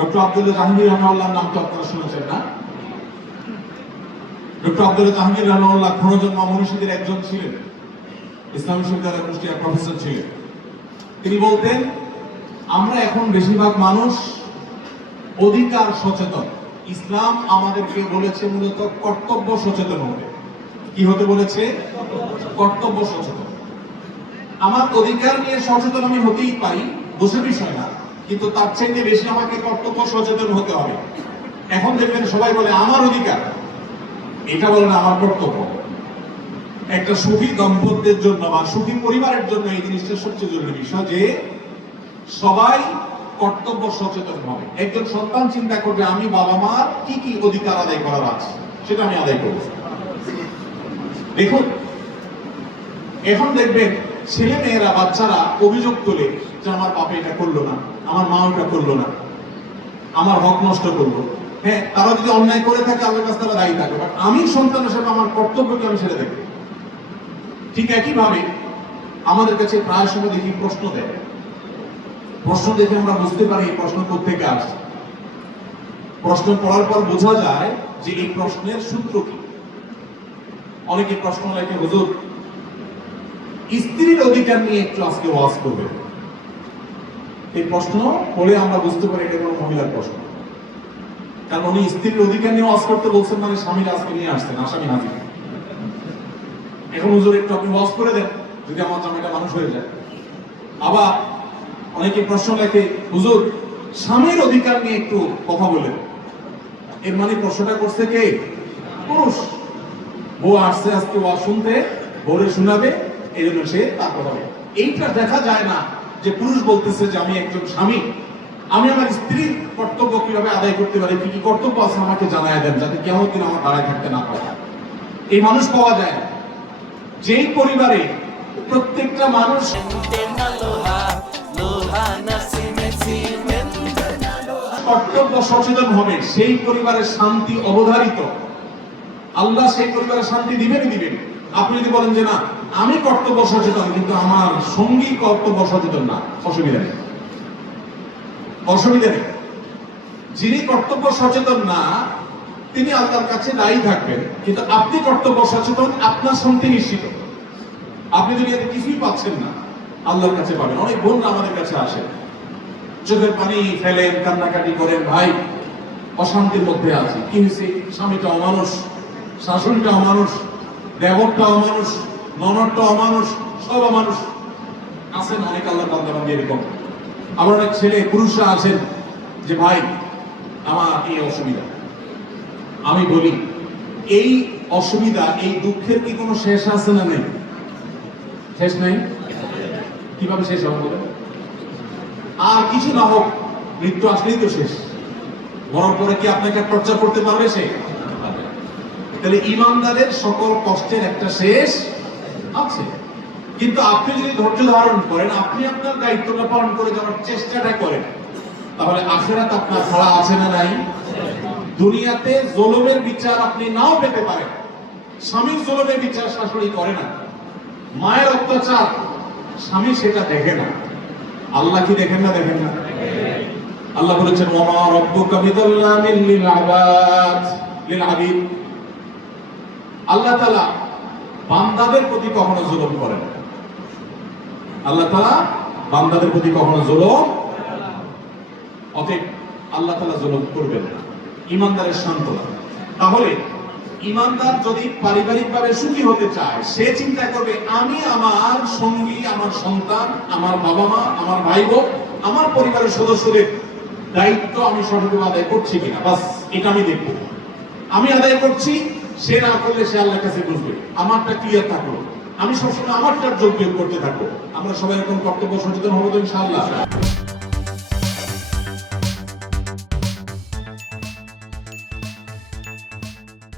Doctor Abdullah Jahangir রহমানুল্লাহর নাম তো আপনারা শুনেছেন না? ডক্টর আব্দুল্লাহ জাহাঙ্গীর রহমানুল্লাহ ক্ষণজন্মা মনীষীদের একজন ছিলেন, ইসলামী বিশ্ববিদ্যালয়ের কুষ্টিয়ার প্রফেসর ছিলেন। তিনি বলতেন, আমরা এখন বেশিরভাগ মানুষ অধিকার সচেতন। ইসলাম আমাদেরকে বলেছে মূলত কর্তব্য সচেতন হতে। কি হতে বলেছে? কর্তব্য সচেতন। আমার অধিকার নিয়ে সচেতন আমি হতেই পারি, দোষের বিষয় না, কিন্তু তার চাইতে বেশি আমাকে কর্তব্য সচেতন হতে হবে। এখন দেখবেন সবাই বলে আমার অধিকার, এটা বলে না আমার কর্তব্য। একটা সুখী দম্পত্যের জন্য বা সুখী পরিবারের জন্য এই জিনিসটা সবচেয়ে জরুরি বিষয় যে সবাই কর্তব্য সচেতন হবে। একজন সন্তান চিন্তা করবে আমি বাবা মার কি কি অধিকার আদায় করার আছে সেটা আমি আদায় করব। দেখুন, এখন দেখবেন ছেলে মেয়েরা, বাচ্চারা অভিযোগ তোলে যে আমার বাবা এটা করলো না, আমার মা ওটা করলো না, আমার হক নষ্ট করলো। হ্যাঁ, তারা যদি অন্যায় করে থাকে আল্লাহর কাছে তারা দায়ী থাকে, বাট আমি সন্তান হিসেবে আমার কর্তব্যকে আমি সেটা দেখব। ঠিক একইভাবে আমাদের কাছে প্রায় সময় দেখি প্রশ্ন দেয়, প্রশ্ন দেখে আমরা বুঝতে পারি এই প্রশ্ন কোত্থেকে আসছে। প্রশ্ন পড়ার পর বোঝা যায় যে এই প্রশ্নের সূত্র কি। অনেকে প্রশ্ন লেখে, হুজুর স্ত্রীর অধিকার নিয়ে একটু আজকে ওয়াজ করবে। এই প্রশ্ন পড়ে আমরা বুঝতে পারি এটা কোনো মহিলার প্রশ্ন, কারণ উনি স্ত্রীর অধিকার নিয়ে ওয়াজ করতে বলছেন মানে স্বামীর আজকে নিয়ে আসছেন, আসামি হাজির। এখন হুজুর একটু আপনি ওয়াজ করে দেন যদি আমার জামাইটা মানুষ হয়ে যায়। আবার অনেকে প্রশ্ন লেখে, হুজুর স্বামীর অধিকার নিয়ে একটু কথা বলেন। এর মানে প্রশ্নটা করছে কে? পুরুষ। বউ আসছে আজকে ওয়াজ শুনতে, বউরে শোনাবে, এই জন্য সে তার কথা বলে। এইটা দেখা যায় না যে পুরুষ বলতেছে যে আমি একজন স্বামী, আমি আমার স্ত্রীর কর্তব্য কিভাবে আদায় করতে পারি, কি কি কর্তব্য আছে আমাকে জানায় দেন, যাতে কেমন দিন আমার দাঁড়ায় থাকতে না পারে। এই মানুষ পাওয়া যায় না। যেই পরিবারে প্রত্যেকটা মানুষ কর্তব্য সচেতন হবে, সেই পরিবারের শান্তি অবধারিত। আল্লাহ সেই পরিবারের শান্তি দিবেন দিবেন। আপনি যদি বলেন যে না আমি কর্তব্য সচেতন কিন্তু আমার সঙ্গী কর্তব্য সচেতন না, অসুবিধা নেই, অসুবিধা নেই। যিনি কর্তব্য সচেতন না তিনি আল্লাহর কাছে দায়ী থাকবেন, কিন্তু আপনি কর্তব্য সচেতন, আপনার শান্তি নিশ্চিত। আপনি দুনিয়াতে কিছুই পাচ্ছেন না, আল্লাহর কাছে পাবেন। অনেক বোনরা আমাদের কাছে আসে, চোখের পানি ফেলেন, কান্নাকাটি করেন, ভাই অশান্তির মধ্যে আছে। কি হয়েছে? স্বামীটা অমানুষ, শাশুড়িটা অমানুষ, দেবরটা অমানুষ, ননদটা অমানুষ, সব অমানুষ। আছেন অনেক আল্লাহর বান্দা বান্দী এরকম। আবার অনেক ছেলে পুরুষরা আছেন যে ভাই আমার এই অসুবিধা। আমি বলি এই অসুবিধা, এই দুঃখের কি কোনো শেষ আছে না নেই? শেষ নেই। কিভাবে শেষ হবে বলেন? আর কিছু না হোক, মৃত্যু আসলেই তো শেষ। মরার পরে কি আপনাকে টর্চার করতে পারবে সে? তাহলে ইমানদারের সকল কষ্টের একটা শেষ আছে। কিন্তু আপনি যদি ধৈর্য ধারণ করেন, আপনি আপনার দায়িত্বটা পালন করে যাওয়ার চেষ্টাটা করেন, তাহলে আখিরাত আপনার খাড়া আছে না নাই? দুনিয়াতে জুলুমের বিচার আপনি নাও পেতে পারেন। স্বামীর জুলুমের বিচার শাশুড়ি করে না, মায়ের অত্যাচার স্বামী সেটা দেখে না। আল্লাহ কি দেখেন না? দেখেন না। আল্লাহ বলেছেন ওয়া মা রাব্বুকা বিযাল্লামিল লিল আবিদ। আল্লাহ তাআলা বান্দাদের প্রতি কখনো জুলুম করেন না। আল্লাহ তাআলা বান্দাদের প্রতি কখনো জুলুম, অতএব আল্লাহ তাআলা জুলুম করবেন না। ইমানদারের সান্ত্বনা। তাহলে ইমানদার যদি পারিবারিকভাবে সুখী হতে চায়, সে চিন্তা করবে আমি আমার সঙ্গী, আমার সন্তান, আমার বাবা মা, আমার ভাই বোন, আমার পরিবারের সদস্যদের দায়িত্ব আমি সঠিকভাবে আদায় করছি কিনা, বাস এটা আমি দেখব। আমি আদায় করছি, সে না করলে সে আল্লাহর কাছে বুঝবে। আমারটা ক্লিয়ার থাকলো, আমি সবসময় আমারটার যোগ্য করতে থাকবো। আমরা সবাই এরকম কর্তব্য সচেতন হবো তো ইনশাআল্লাহ।